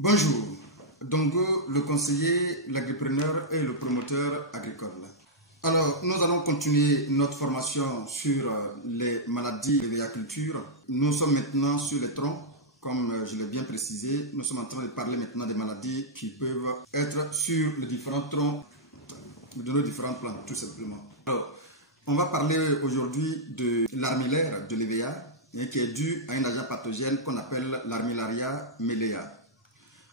Bonjour, Dongo, le conseiller, l'agripreneur et le promoteur agricole. Alors, nous allons continuer notre formation sur les maladies de l'agriculture. Nous sommes maintenant sur les troncs, comme je l'ai bien précisé. Nous sommes en train de parler maintenant des maladies qui peuvent être sur les différents troncs de nos différentes plantes, tout simplement. Alors, on va parler aujourd'hui de l'armillaire de l'EVA, qui est dû à un agent pathogène qu'on appelle l'Armillaria mellea.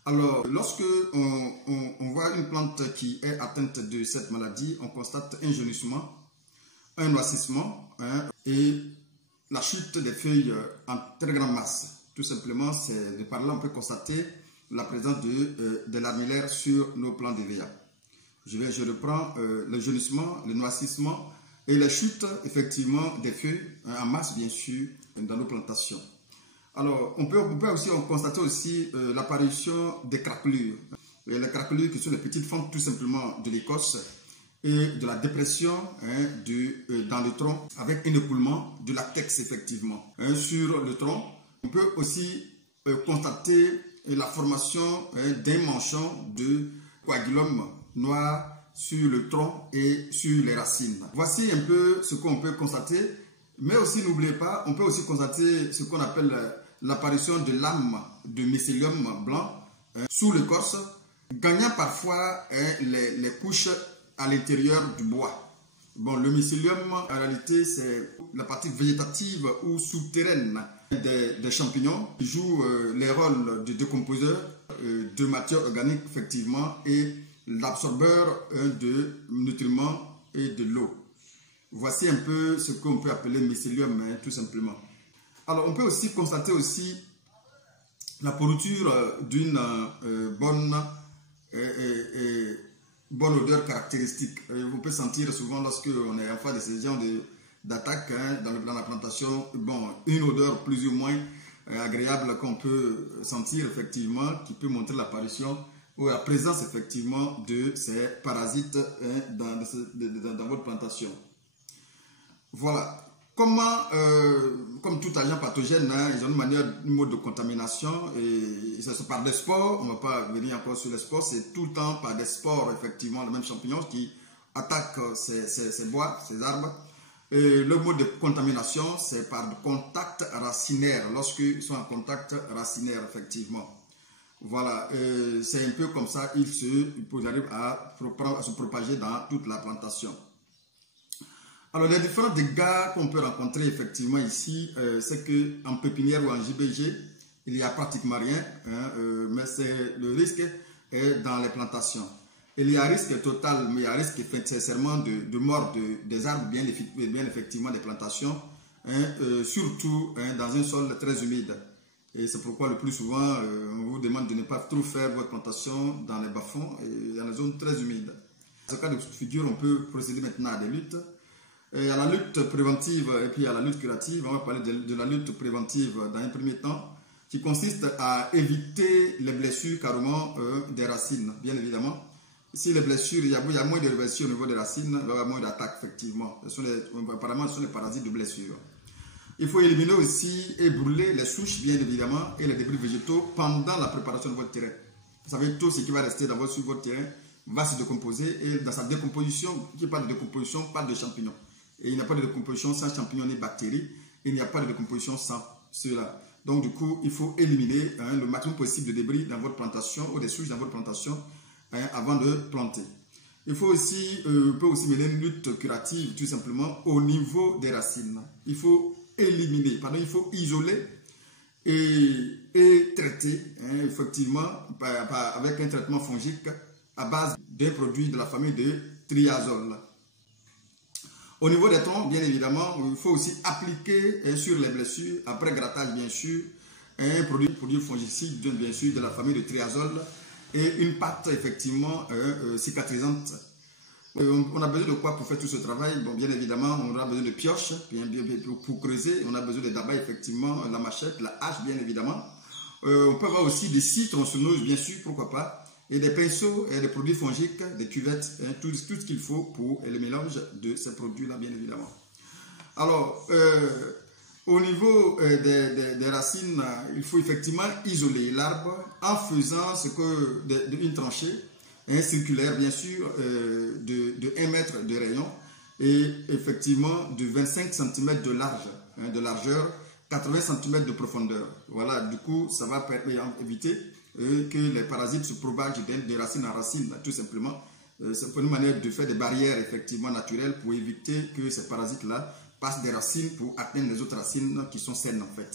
Alors, lorsque on voit une plante qui est atteinte de cette maladie, on constate un jaunissement, un noircissement et la chute des feuilles en très grande masse. Tout simplement, c'est de par là on peut constater la présence de l'armillaire sur nos plants d'EVA. Je reprends le jaunissement, le noircissement et la chute effectivement des feuilles en masse, bien sûr, dans nos plantations. Alors, on peut aussi constater aussi l'apparition des craquelures. Et les craquelures qui sont les petites fentes tout simplement de l'écorce et de la dépression dans le tronc avec un écoulement de latex effectivement sur le tronc. On peut aussi constater la formation d'un manchon de coagulum noir sur le tronc et sur les racines. Voici un peu ce qu'on peut constater, mais aussi n'oubliez pas, on peut aussi constater ce qu'on appelle l'apparition de lames de mycélium blanc sous l'écorce, gagnant parfois les couches à l'intérieur du bois. Bon, le mycélium, en réalité, c'est la partie végétative ou souterraine des champignons qui joue les rôles de décomposeur de matière organique, effectivement, et l'absorbeur de nutriments et de l'eau. Voici un peu ce qu'on peut appeler mycélium, tout simplement. Alors, on peut aussi constater aussi la pourriture d'une bonne odeur caractéristique. Vous pouvez sentir souvent lorsque on est en face de ces genres d'attaques dans la plantation, bon, une odeur plus ou moins agréable qu'on peut sentir effectivement, qui peut montrer l'apparition ou la présence effectivement de ces parasites dans votre plantation. Voilà. Comment, comme tout agent pathogène, ils ont un mode de contamination et c'est par des spores. On ne va pas venir encore sur les spores, c'est tout le temps par des spores, effectivement, les mêmes champignons qui attaquent ces bois, ces arbres. Et le mode de contamination, c'est par contact racinaire, lorsqu'ils sont en contact racinaire, effectivement. Voilà, c'est un peu comme ça, ils arrivent à se propager dans toute la plantation. Alors, les différents dégâts qu'on peut rencontrer effectivement ici, c'est qu'en pépinière ou en JBG, il n'y a pratiquement rien, mais le risque est dans les plantations. Il y a un risque total, mais il y a un risque sincèrement de mort des arbres, bien effectivement des plantations, surtout dans un sol très humide. Et c'est pourquoi le plus souvent, on vous demande de ne pas trop faire votre plantation dans les bas-fonds et dans les zones très humides. Dans ce cas de figure, on peut procéder maintenant à des luttes. Et à la lutte préventive et puis à la lutte curative, on va parler de la lutte préventive dans un premier temps, qui consiste à éviter les blessures carrément des racines, bien évidemment. Si les blessures, il y a moins de blessures au niveau des racines, il va y avoir moins d'attaques, effectivement. Apparemment, ce sont les parasites de blessures. Il faut éliminer aussi et brûler les souches, bien évidemment, et les débris végétaux pendant la préparation de votre terrain. Vous savez, tout ce qui va rester sur votre terrain va se décomposer, et dans sa décomposition, qui parle de décomposition, parle de champignons. Et il n'y a pas de décomposition sans champignons ni bactéries. Et il n'y a pas de décomposition sans cela. Donc, du coup, il faut éliminer le maximum possible de débris dans votre plantation ou des souches dans votre plantation avant de planter. Il faut aussi, peut aussi mener une lutte curative, tout simplement, au niveau des racines. Il faut éliminer, il faut isoler et traiter, effectivement, avec un traitement fongique à base d'un produit de la famille de triazole. Au niveau des troncs, bien évidemment, il faut aussi appliquer sur les blessures, après grattage bien sûr, un produit fongicide, bien sûr, de la famille de triazole et une pâte effectivement cicatrisante. On a besoin de quoi pour faire tout ce travail? Bon, bien évidemment, on aura besoin de pioches pour creuser, on a besoin de d'abai, effectivement, la machette, la hache, bien évidemment. On peut avoir aussi des scies tronçonneuses, bien sûr, pourquoi pas. Et des pinceaux, et des produits fongiques, des cuvettes, tout ce qu'il faut pour le mélange de ces produits-là, bien évidemment. Alors, Au niveau des racines, il faut effectivement isoler l'arbre en faisant une tranchée circulaire, bien sûr, de 1 mètre de rayon et effectivement de 25 cm de largeur, 80 cm de profondeur. Voilà, du coup, ça va éviter que les parasites se propagent de racine en racine, tout simplement. C'est une manière de faire des barrières effectivement naturelles pour éviter que ces parasites-là passent des racines pour atteindre les autres racines qui sont saines en fait.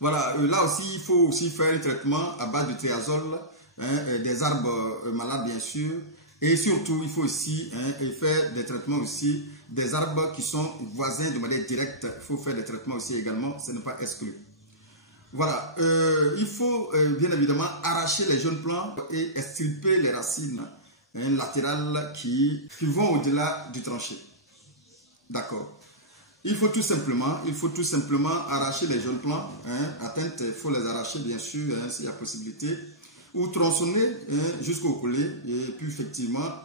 Voilà, là aussi, il faut aussi faire un traitement à base de triazole, des arbres malades bien sûr. Et surtout, il faut aussi faire des traitements aussi des arbres qui sont voisins de manière directe. Il faut faire des traitements aussi également, ce n'est pas exclu. Voilà, il faut bien évidemment arracher les jeunes plants et extirper les racines latérales qui vont au-delà du tranché. D'accord. Il faut tout simplement arracher les jeunes plants atteintes. Il faut les arracher bien sûr s'il y a possibilité, ou tronçonner jusqu'au collet, et puis effectivement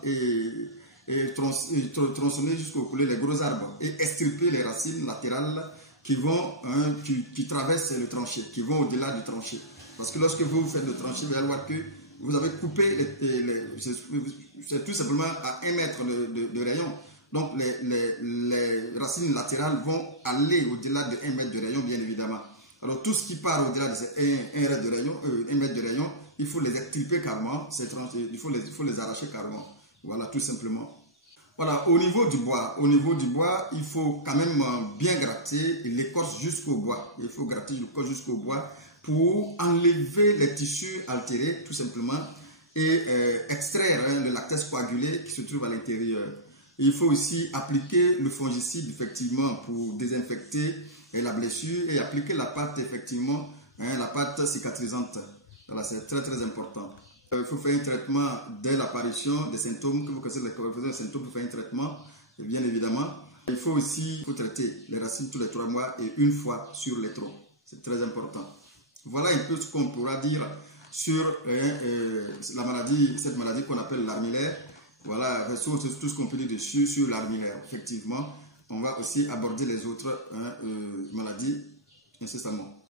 tronçonner jusqu'au collet les gros arbres et extirper les racines latérales qui traversent le tranché, qui vont au-delà du tranché. Parce que lorsque vous faites le tranché, vous allez voir que vous avez coupé, c'est tout simplement à 1 mètre de rayon. Donc les racines latérales vont aller au-delà de 1 mètre de rayon, bien évidemment. Alors tout ce qui part au-delà de ces 1 mètre de rayon, il faut les extirper carrément, il faut les arracher carrément. Voilà, tout simplement. Voilà, au niveau du bois, il faut quand même bien gratter l'écorce jusqu'au bois. Il faut gratter l'écorce jusqu'au bois pour enlever les tissus altérés, tout simplement, et extraire le lactase coagulé qui se trouve à l'intérieur. Il faut aussi appliquer le fongicide, effectivement, pour désinfecter la blessure, et appliquer la pâte, effectivement, la pâte cicatrisante. Voilà, c'est très très important. Il faut faire un traitement dès l'apparition des symptômes, que vous connaissez les symptômes, pour faire un traitement, bien évidemment. Il faut aussi traiter les racines tous les 3 mois et 1 fois sur les troncs. C'est très important. Voilà un peu ce qu'on pourra dire sur cette maladie qu'on appelle l'armillaire. Voilà, tout ce qu'on peut dire dessus sur l'armillaire. Effectivement, on va aussi aborder les autres maladies incessamment.